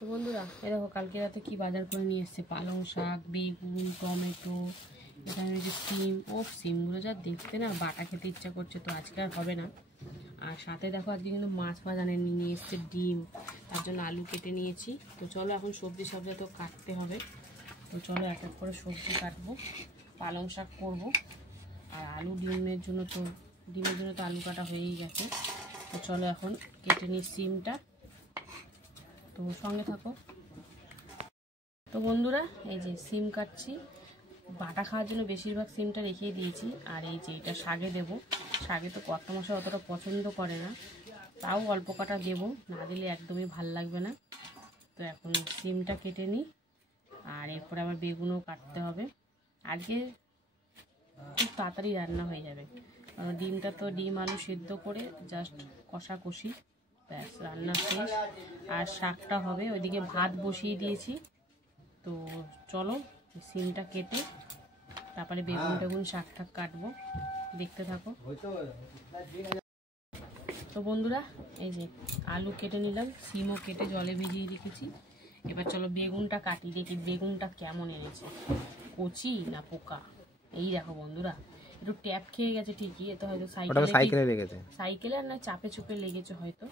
তো বন্ধুরা, দেখো কালকে রাতে কি বাজার করে নিয়ে এসছে। পালং শাক, বেগুন, টমেটো, এখানে যে সিম। সিমগুলো যা দেখতে না বাটা খেতে ইচ্ছা করছে, তো আজকে আর হবে না। আর সাথে দেখো আজকে কিন্তু মাছ বাজারে নিয়ে এসছে ডিম, তার জন্য আলু কেটে নিয়েছি। তো চলো এখন সবজি তো কাটতে হবে। তো চলো এক এক করে সবজি কাটবো। পালং শাক করবো, আর আলু ডিমের জন্য তো আলু কাটা হয়েই গেছে। তো চলো এখন কেটে নিই সিমটা, তো সঙ্গে থাকো। তো বন্ধুরা, এই যে সিম কাটছি। বাটা খাওয়ার জন্য বেশিরভাগ সিমটা রেখেই দিয়েছি। আর এই যে এটা শাকে দেবো। শাকে তো কর্তা মশাই অতটা পছন্দ করে না, তাও অল্প কাটা দেবো, না দিলে একদমই ভাল লাগবে না। তো এখন সিমটা কেটে নিই, আর এরপরে আবার বেগুনও কাটতে হবে। আজকে খুব তাড়াতাড়ি রান্না হয়ে যাবে, কারণ ডিমটা তো ডিম আলু সেদ্ধ করে জাস্ট কষাকষি, ব্যাস রান্না শেষ। আর শাকটা হবে, ওইদিকে ভাত বসিয়ে দিয়েছি। তো চলো সিমটা কেটে তারপরে বেগুন শাক ঠাক কাটবো, দেখতে থাকো। তো বন্ধুরা, এই যে আলু কেটে নিলাম, সিমও কেটে জলে ভিজিয়ে রেখেছি। এবার চলো বেগুনটা কাটি, দেখি বেগুনটা কেমন এনেছে, কচি না পোকা। এই দেখো বন্ধুরা, একটু ট্যাপ খেয়ে গেছে ঠিকই, এতে হয়তো সাইকেলে আর না চাপে চুপে লেগেছে হয়তো।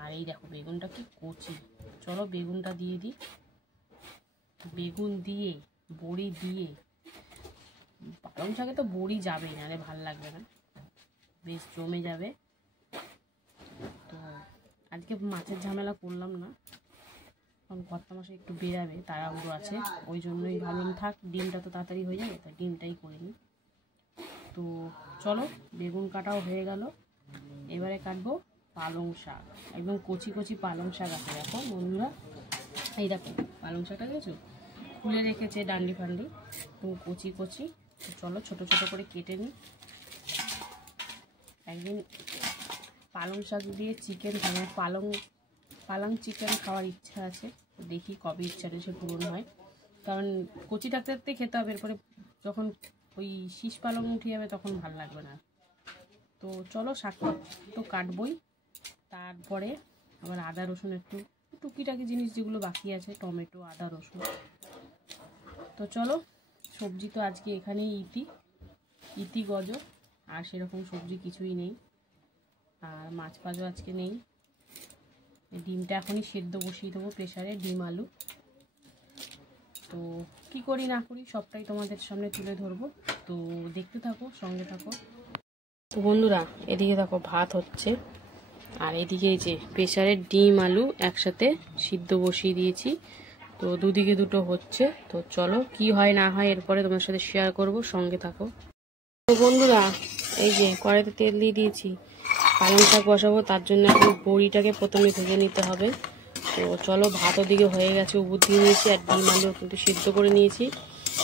আর এই দেখো বেগুনটা কি কচি। চলো বেগুনটা দিয়ে দিই। বেগুন দিয়ে বড়ি দিয়ে, পালং শাকে তো বড়ি যাবেই না, ভাল লাগবে না, বেশ জমে যাবে। তো আজকে মাছের ঝামেলা করলাম না, কারণ কর্তা মাসে একটু বেরাবে, তাড়াহুড়ো আছে, ওই জন্যই ভাবলাম থাক, ডিমটা তো তাড়াতাড়ি হয়ে যাবে, তাই ডিমটাই করে নিই। তো চলো বেগুন কাটাও হয়ে গেল। এবারে কাটবো পালং শাক। একদম কচি কচি পালং শাক আছে, দেখো বন্ধুরা, এই দেখো পালং শাকটা দেখেছো, খুলে রেখেছে ডান্ডি ফান্ডি, তো কচি কচি। চলো ছোট ছোট করে কেটে নিই। একদিন পালং শাক দিয়ে চিকেন খাবো, পালং চিকেন খাওয়ার ইচ্ছা আছে, দেখি কবে ইচ্ছাটা সে পূরণ হয়। কারণ কচি থাকতে থাকতে খেতে হবে, এরপরে যখন ওই শীষ পালং উঠে যাবে তখন ভাল লাগবে না। তো চলো শাকটা তো কাটবই, তারপরে আবার আদা রসুন একটু টুকিটাকি জিনিস যেগুলো বাকি আছে, টমেটো আদা রসুন। তো চলো সবজি তো আজকে এখানেই ইতি গজ, আর সেরকম সবজি কিছুই নেই, আর মাছ পাজও আজকে নেই। ডিমটা এখনই সেদ্ধ বসিয়ে দেবো প্রেসারে, ডিম আলু। তো কি করি না করি সবটাই তোমাদের সামনে তুলে ধরবো, তো দেখতে থাকো, সঙ্গে থাকো। তো বন্ধুরা, এদিকে দেখো ভাত হচ্ছে, আর এদিকে এই যে প্রেসারে ডিম আলু একসাথে সিদ্ধ বসিয়ে দিয়েছি। তো দুদিকে দুটো হচ্ছে, তো চলো কি হয় না হয় এরপরে তোমার সাথে শেয়ার করব, সঙ্গে থাকো। তো বন্ধুরা, এই যে কড়াইতে তেল দিয়ে দিয়েছি, পালং শাক বসাবো, তার জন্য এখন বড়িটাকে প্রথমে ভেজে নিতে হবে। তো চলো ভাত ওদিকে হয়ে গেছে, উবুর দিয়ে নিয়েছি, আর ডিম আলু কিন্তু সিদ্ধ করে নিয়েছি।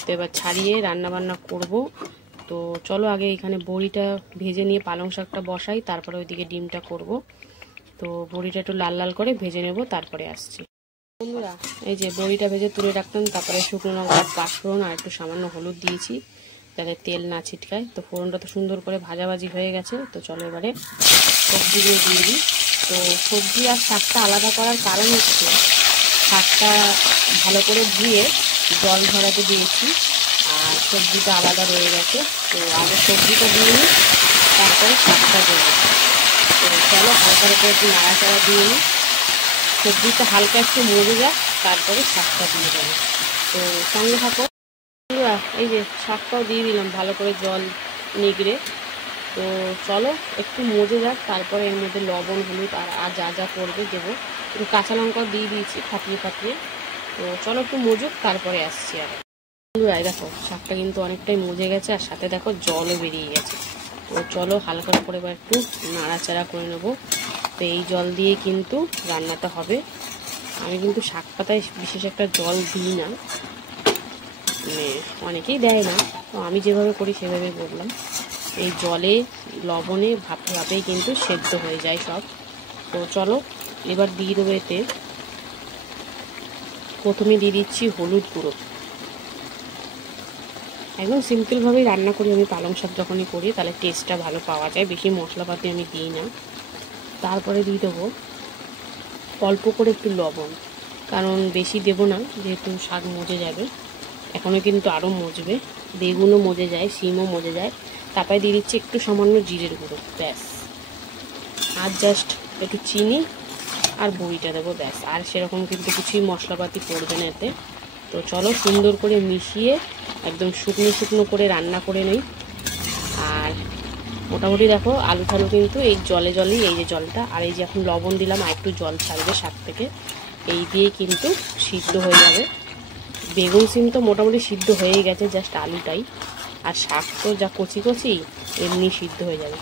তো এবার ছাড়িয়ে রান্না বান্না করব। তো চলো আগে এখানে বড়িটা ভেজে নিয়ে পালং শাকটা বসাই, তারপরে ওইদিকে ডিমটা করব। তো বড়িটা একটু লাল লাল করে ভেজে নেব, তারপরে আসছি। বন্ধুরা, এই যে বড়িটা ভেজে তুলে রাখতাম, তারপরে শুকনো লঙ্কা পাঁচফোড়ন আর একটু সামান্য হলুদ দিয়েছি যাতে তেল না ছিটকায়। তো ফোড়নটা তো সুন্দর করে ভাজাভাজি হয়ে গেছে। তো চলো এবারে সবজিগুলো দিয়ে দিই। তো সবজি আর শাকটা আলাদা করার কারণ হচ্ছে, শাকটা ভালো করে ধুয়ে জল ঝরাতে দিয়েছি, আর সবজিটা আলাদা রয়ে গেছে। তো আগে সবজিটা দিয়ে নিই, তারপরে শাকটা দেবো। তো চলো হালকা করে একটু নাড়াচাড়া দিয়ে নিই, সবজিটা হালকা একটু মরে যাক, তারপরে শাকটা দিয়ে দেবো। তো সঙ্গে থাকো। এই যে শাকটাও দিয়ে দিলাম ভালো করে জল নিগড়ে। তো চলো একটু মজে যাক, তারপরে এর মধ্যে লবণ হলুদ আর যা যা করবে দেবো। একটু কাঁচা লঙ্কাও দিয়ে দিয়েছি ফাটিয়ে ফাটিয়ে। তো চলো একটু মজুক, তারপরে আসছি আবার। বন্ধুরা, দেখো শাকটা কিন্তু অনেকটাই মজে গেছে, আর সাথে দেখো জলও বেরিয়ে গেছে। তো চলো হালকা করে এবার একটু নাড়াচাড়া করে নেবো। তো এই জল দিয়ে কিন্তু রান্নাটা হবে। আমি কিন্তু শাক পাতায় বিশেষ একটা জল দিই না, মানে অনেকেই দেয় না, তো আমি যেভাবে করি সেভাবেই বললাম। এই জলে লবণে ভাপেই কিন্তু সেদ্ধ হয়ে যায় সব। তো চলো এবার দিয়ে দেবো এতে, প্রথমে দিয়ে দিচ্ছি হলুদ গুঁড়ো। একদম সিম্পলভাবেই রান্না করি আমি পালং শাক, যখনই করি তাহলে টেস্টটা ভালো পাওয়া যায়, বেশি মশলাপাতি আমি দিই না। তারপরে দিয়ে দেবো অল্প করে একটু লবণ, কারণ বেশি দেবো না, যেহেতু শাক মজে যাবে। এখনও কিন্তু আরও মজবে, বেগুনও মজে যায়, শিমও মজে যায়। তারপরে দিয়ে দিচ্ছি একটু সামান্য জিরের গুঁড়ো, ব্যাস। আর জাস্ট একটু চিনি আর বড়িটা দেবো, ব্যাস। আর সেরকম কিন্তু কিছুই মশলাপাতি পড়বে না এতে। তো চলো সুন্দর করে মিশিয়ে একদম শুকনো শুকনো করে রান্না করে নিই। আর মোটামুটি দেখো আলু ঠালু কিন্তু এই জলেই, এই যে জলটা আর এই যে এখন লবণ দিলাম, আর একটু জল ছাড়বে শাক থেকে, এই দিয়ে কিন্তু সিদ্ধ হয়ে যাবে। বেগুন সিম তো মোটামুটি সিদ্ধ হয়েই গেছে, জাস্ট আলুটাই। আর শাক তো যা কচি কচি, এমনি সিদ্ধ হয়ে যাবে।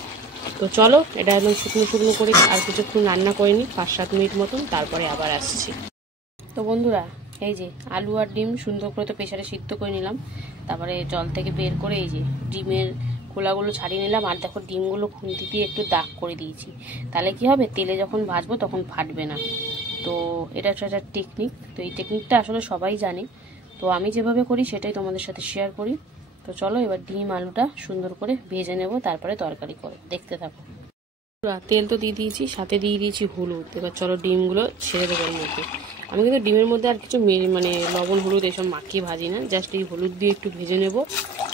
তো চলো এটা একদম শুকনো শুকনো করে আর কিছুক্ষণ রান্না করে নিই, 5-7 মিনিট মতন, তারপরে আবার আসছি। তো বন্ধুরা, এই যে আলু আর ডিম সুন্দর করে তো প্রেসারে সিদ্ধ করে নিলাম। তারপরে জল থেকে বের করে এই যে ডিমের খোলাগুলো ছাড়িয়ে নিলাম। আর দেখো ডিমগুলো খুন্তি দিয়ে একটু দাগ করে দিয়েছি, তাহলে কি হবে, তেলে যখন ভাজবো তখন ফাটবে না। তো এটা হচ্ছে একটা টেকনিক। তো এই টেকনিকটা আসলে সবাই জানে, তো আমি যেভাবে করি সেটাই তোমাদের সাথে শেয়ার করি। তো চলো এবার ডিম আলুটা সুন্দর করে ভেজে নেব, তারপরে তরকারি করে দেখতে থাকো। তেল তো দিয়ে দিয়েছি, সাথে দিয়ে দিয়েছি হলুদ। এবার চলো ডিমগুলো ছেড়ে দেবো এর মধ্যে। আমি কিন্তু ডিমের মধ্যে আর কিছু মানে লবণ হলুদ এসব মাখিয়ে ভাজি না, জাস্ট এই হলুদ দিয়ে একটু ভেজে নেব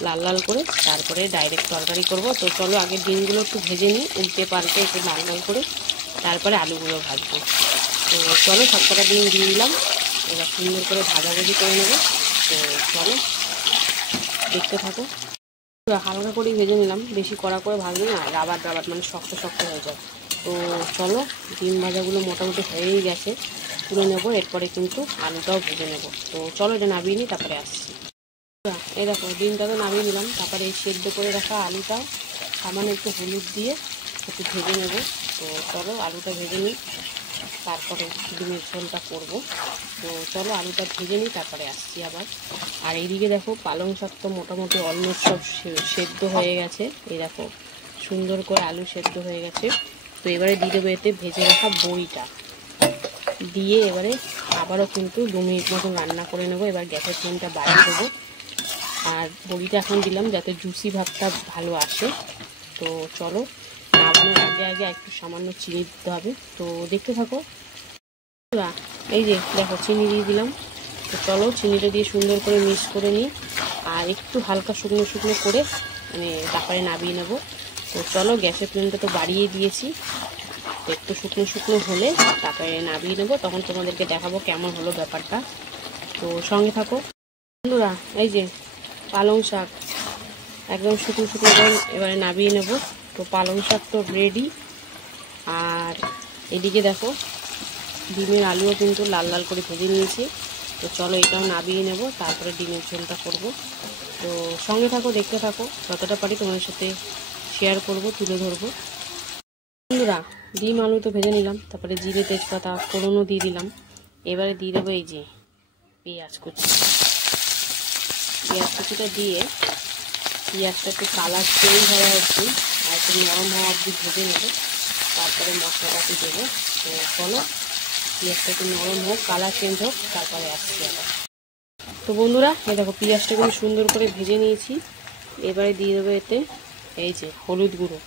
লাল লাল করে, তারপরে ডাইরেক্ট তরকারি করব। তো চলো আগে ডিমগুলো একটু ভেজে নিই, উল্টে পাল্টে একটু লাল লাল করে, তারপরে আলুগুলো ভাজবো। তো চলো সবকটা ডিম দিয়ে দিলাম, এবার সুন্দর করে ভাজাভাজি করে নেবো। তো চলো দেখতে থাকো। হালকা করে ভেজে নিলাম, বেশি কড়া করে ভাজলে না রাবার মানে শক্ত শক্ত হয়ে যায়। তো চলো ডিম ভাজাগুলো মোটামুটি হয়েই গেছে, তুলে নেবো। এরপরে কিন্তু আলুটাও ভেজে নেব। তো চলো এটা নামিয়ে নিই, তারপরে আসছি। এই দেখো ডিমটা তো নামিয়ে নিলাম, তারপরে এই সেদ্ধ করে রাখা আলুটা সামান্য একটু হলুদ দিয়ে একটু ভেজে নেব। তো চলো আলুটা ভেজে নিই, তারপরে ডিমের ঝোলটা করবো। তো চলো আলুটা ভেজে নিই, তারপরে আসছি আবার। আর এইদিকে দেখো পালং শাক তো মোটামুটি অলমোস্ট সব সেদ্ধ হয়ে গেছে। এই দেখো সুন্দর করে আলু সেদ্ধ হয়ে গেছে। তো এবারে দিয়ে দেবো এতে ভেজে রাখা বড়িটা, দিয়ে এবারে আবারও কিন্তু 2 মিনিট মতন রান্না করে নেবো। এবার গ্যাসের ফ্লেমটা বাড়িয়ে দেবো। আর বড়িটা এখন দিলাম যাতে জুসি ভাতটা ভালো আসে। তো চলো নামানোর আগে একটু সামান্য চিনি দিতে হবে, তো দেখতে থাকো। এই যে দেখো চিনি দিয়ে দিলাম। তো চলো চিনিটা দিয়ে সুন্দর করে মিক্স করে নিই, আর একটু হালকা শুকনো শুকনো করে মানে তারপরে নামিয়ে নেব। তো চলো গ্যাসের ফ্লেমটা তো বাড়িয়ে দিয়েছি, তো একটু শুকনো শুকনো হলে তারপরে নামিয়ে নেব, তখন তোমাদেরকে দেখাবো কেমন হলো ব্যাপারটা। তো সঙ্গে থাকো বন্ধুরা। এই যে পালং শাক একদম শুকনো শুকনো করে এবারে নামিয়ে নেব। তো পালং শাক তো রেডি। আর এদিকে দেখো ডিমের আলুও কিন্তু লাল লাল করে ভেজে নিয়েছি। তো চলো এটাও নামিয়ে নেব, তারপরে ডিমের ঝোলটা করব। তো সঙ্গে থাকো, দেখতে থাকো, যতটা পারি তোমাদের সাথে শেয়ার করব, তুলে ধরবো। বন্ধুরা ডিম আলু তো ভেজে নিলাম, তারপরে জিরে তেজপাতা ফোড়নও দিয়ে দিলাম। এবারে দিয়ে দেবো এই যে পেঁয়াজ কুচিটা দিয়ে পেঁয়াজটা একটু কালার চেঞ্জ হওয়া অবধি আর একটু নরম হওয়া অবধি ভেজে নেবো, তারপরে মশলাপাতি দেবো। তো চলো পেঁয়াজটা একটু নরম হোক, কালার চেঞ্জ হোক, তারপরে আসছি আবার। তো বন্ধুরা এই দেখো পেঁয়াজটা কিন্তু সুন্দর করে ভেজে নিয়েছি। এবারে দিয়ে দেবো এতে এই যে হলুদ গুঁড়ো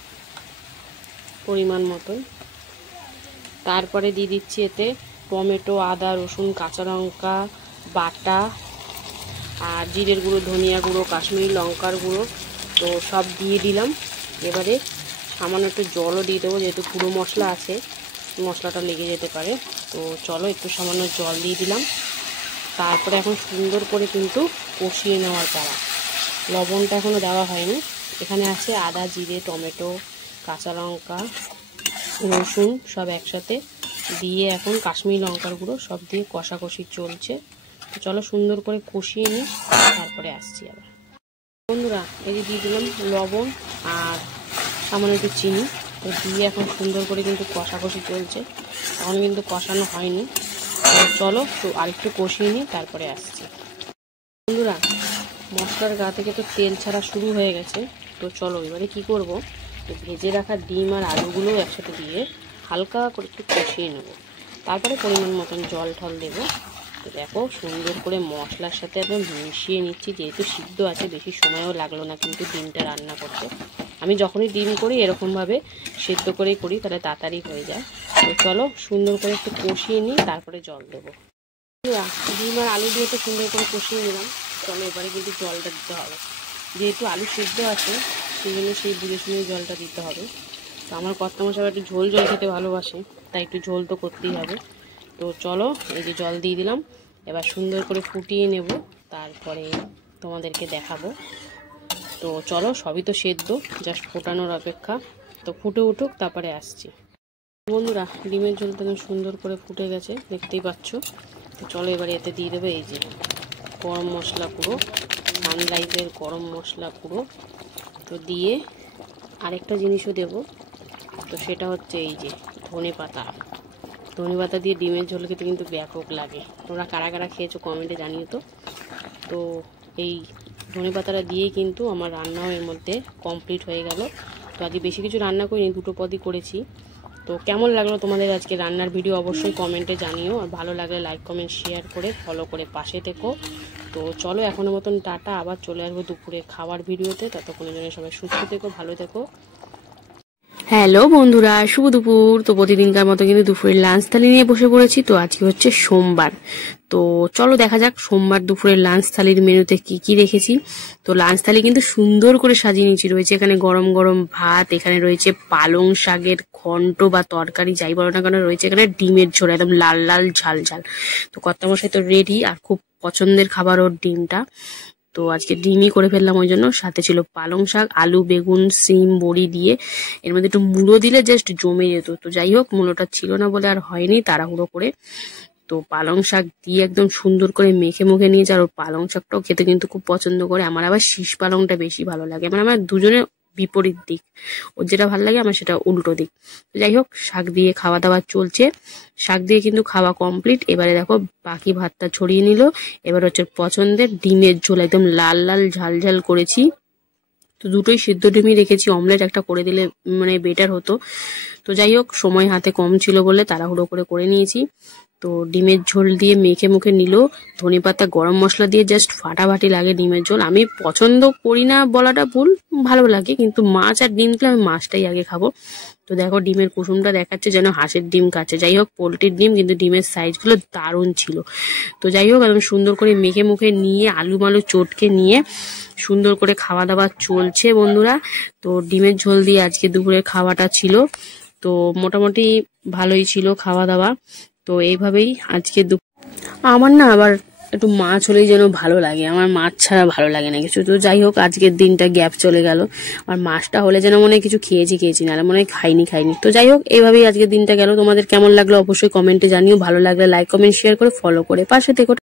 পরিমাণ মতন, তারপরে দিয়ে দিচ্ছি এতে টমেটো, আদা, রসুন, কাঁচা লঙ্কা বাটা, আর জিরের গুঁড়ো, ধনিয়া গুঁড়ো, কাশ্মীরি লঙ্কার গুঁড়ো, তো সব দিয়ে দিলাম। এবারে সামান্য একটু জলও দিয়ে দেবো, যেহেতু পুরো মশলা আছে মশলাটা লেগে যেতে পারে। তো চলো একটু সামান্য জল দিয়ে দিলাম। তারপরে এখন সুন্দর করে কিন্তু কষিয়ে নেওয়ার পালা। লবণটা এখনও দেওয়া হয়নি, এখানে আছে আদা, জিরে, টমেটো, কাঁচা লঙ্কা, রসুন সব একসাথে দিয়ে এখন কাশ্মীরি লঙ্কার গুঁড়ো সব দিয়ে কষাকষি চলছে। তো চলো সুন্দর করে কষিয়ে নিই, তারপরে আসছি আবার। বন্ধুরা এই যে দিয়ে দিলাম লবণ আর সামান্য একটু চিনি, তো দিয়ে এখন সুন্দর করে কিন্তু কষাকষি চলছে, এখন কিন্তু কষানো হয়নি। তো চলো তো আরেকটু কষিয়ে নিই, তারপরে আসছি। বন্ধুরা মশলার গা থেকে তো তেল ছাড়া শুরু হয়ে গেছে। তো চলো এবারে কি করব, ভেজে রাখা ডিম আর আলুগুলো একসাথে দিয়ে হালকা করে একটু কষিয়ে নেব, তারপরে পরিমাণ মতন জল ঠল দেবো। তো দেখো সুন্দর করে মশলার সাথে একদম মিশিয়ে নিচ্ছি, যেহেতু সিদ্ধ আছে বেশি সময়ও লাগলো না কিন্তু ডিমটা রান্না করতে। আমি যখনই ডিম করি এরকমভাবে সেদ্ধ করেই করি, তাহলে তাড়াতাড়ি হয়ে যায়। তো চলো সুন্দর করে একটু কষিয়ে নিই, তারপরে জল দেবো। ডিম আর আলু দিয়ে তো সুন্দর করে কষিয়ে নিলাম। চলো এবারে কিন্তু জলটা দিতে হবে, যেহেতু আলু সিদ্ধ আছে সেই জন্য সেই বুঝে শুনে জলটা দিতে হবে। তো আমার কর্তামশাই একটু ঝোল ঝোল খেতে ভালোবাসে, তাই একটু ঝোল তো করতেই হবে। তো চলো এই যে জল দিয়ে দিলাম, এবার সুন্দর করে ফুটিয়ে নেব, তারপরে তোমাদেরকে দেখাবো। তো চলো সবই তো সেদ্ধ, জাস্ট ফোটানোর অপেক্ষা। তো ফুটে উঠুক তারপরে আসছি। বন্ধুরা ডিমের ঝোলটা সুন্দর করে ফুটে গেছে, দেখতেই পাচ্ছ। তো চলো এবারে এতে দিয়ে দেবো এই যে গরম মশলা পুরো, সানরাইজের গরম মশলা পুরো। তো দিয়ে আরেকটা জিনিসও দেব, তো সেটা হচ্ছে এই যে ধনে পাতা। ধনে পাতা দিয়ে ডিমের ঝোল খেতে কিন্তু ব্যাপক লাগে। তোমরা কারা কারা খেয়েছো কমেন্টে জানিও তো। তো এই ধনে পাতাটা দিয়েই কিন্তু আমার রান্নাও এর মধ্যে কমপ্লিট হয়ে গেল। তো আজকে বেশি কিছু রান্না করিনি, দুটো পদই করেছি। তো কেমন লাগলো তোমাদের আজকে রান্নার ভিডিও অবশ্যই কমেন্টে জানিও, আর ভালো লাগলে লাইক কমেন্ট শেয়ার করে ফলো করে পাশে থেকো। তো চলো এখনের মতন টাটা, আবার চলে আসবো দুপুরে খাওয়ার ভিডিওতে। ততক্ষণের জন্য সবাই সুস্থ থেকো, ভালো থেকো। হ্যালো বন্ধুরা, শুভ দুপুর। তো প্রতিদিনকার মতো কিন্তু দুপুরের লাঞ্চ থালি নিয়ে বসে পড়েছি। তো আজকে হচ্ছে সোমবার, তো চলো দেখা যাক সোমবার দুপুরের লাঞ্চ থালির মেনুতে কি কি রেখেছি। তো লাঞ্চ থালি কিন্তু সুন্দর করে সাজিয়ে নিয়েছি। রয়েছে এখানে গরম গরম ভাত, এখানে রয়েছে পালং শাকের ঘন্ট বা তরকারি যাই বলো না কেন, রয়েছে এখানে ডিমের ঝোল একদম লাল লাল ঝাল ঝাল। তো কর্তামশাই তো রেডি, আর খুব পছন্দের খাবার ওর ডিমটা। তো আজকে ডিমই করে ফেললাম, ওই জন্য সাথে ছিল পালং শাক, আলু, বেগুন, সিম, বড়ি দিয়ে। এর মধ্যে একটু মূলো দিলে জাস্ট জমে যেত। তো যাই হোক, মূলোটা ছিল না বলে আর হয়নি তাড়াহুড়ো করে। তো পালং শাক দিয়ে একদম সুন্দর করে মেখে মুখে নিয়েছে। আর ওর পালং শাকটাও খেতে কিন্তু খুব পছন্দ করে। আমার আবার শীষ পালংটা বেশি ভালো লাগে, মানে আমার দুজনের বিপরীত দিক। ওর যেটা ভালো লাগে আমার সেটা উল্টো দিক। যাই হোক, শাক দিয়ে খাওয়া দাওয়া চলছে। শাক দিয়ে কিন্তু খাওয়া কমপ্লিট। এবারে দেখো বাকি ভাতটা ছড়িয়ে নিল। এবার হচ্ছে পছন্দের ডিমের ঝোল, একদম লাল লাল ঝাল ঝাল করেছি। তো দুটোই সিদ্ধ ডিমই রেখেছি, অমলেট একটা করে দিলে মানে বেটার হতো। তো যাই হোক, সময় হাতে কম ছিল বলে তাড়াহুড়ো করে নিয়েছি। তো ডিমের ঝোল দিয়ে মেখে মুখে নিল। ধনেপাতা গরম মশলা দিয়ে জাস্ট ফাটাফাটি লাগে ডিমের ঝোল। আমি পছন্দ করি না বলাটা ভুল, ভালো লাগে, কিন্তু মাছ আর ডিম দিলে আমি মাছটাই আগে খাবো। তো দেখো ডিমের কুসুমটা দেখাচ্ছে যেন হাঁসের ডিম খাচ্ছে। যাই হোক, পোলট্রির ডিম, কিন্তু ডিমের সাইজগুলো দারুণ ছিল। তো যাই হোক, একদম সুন্দর করে মেখে মুখে নিয়ে আলু মালু চটকে নিয়ে সুন্দর করে খাওয়া দাওয়া চলছে বন্ধুরা। তো ডিমের ঝোল দিয়ে আজকে দুপুরের খাওয়াটা ছিল। তো মোটামুটি ভালোই ছিল খাওয়া দাওয়া। তো এইভাবেই আজকে আমার না আবার একটু মাছ হলেই যেন ভালো লাগে, আমার মাছ ছাড়া ভালো লাগে না কিছু। তো যাই হোক, আজকের দিনটা গ্যাপ চলে গেল। আর মাছটা হলে যেন মনে হয় কিছু খেয়েছি, নাহলে মনে হয় খাইনি। তো যাই হোক, এইভাবেই আজকের দিনটা গেল। তোমাদের কেমন লাগলো অবশ্যই কমেন্টে জানিও, ভালো লাগলে লাইক কমেন্ট শেয়ার করে ফলো করে পাশে থেকো।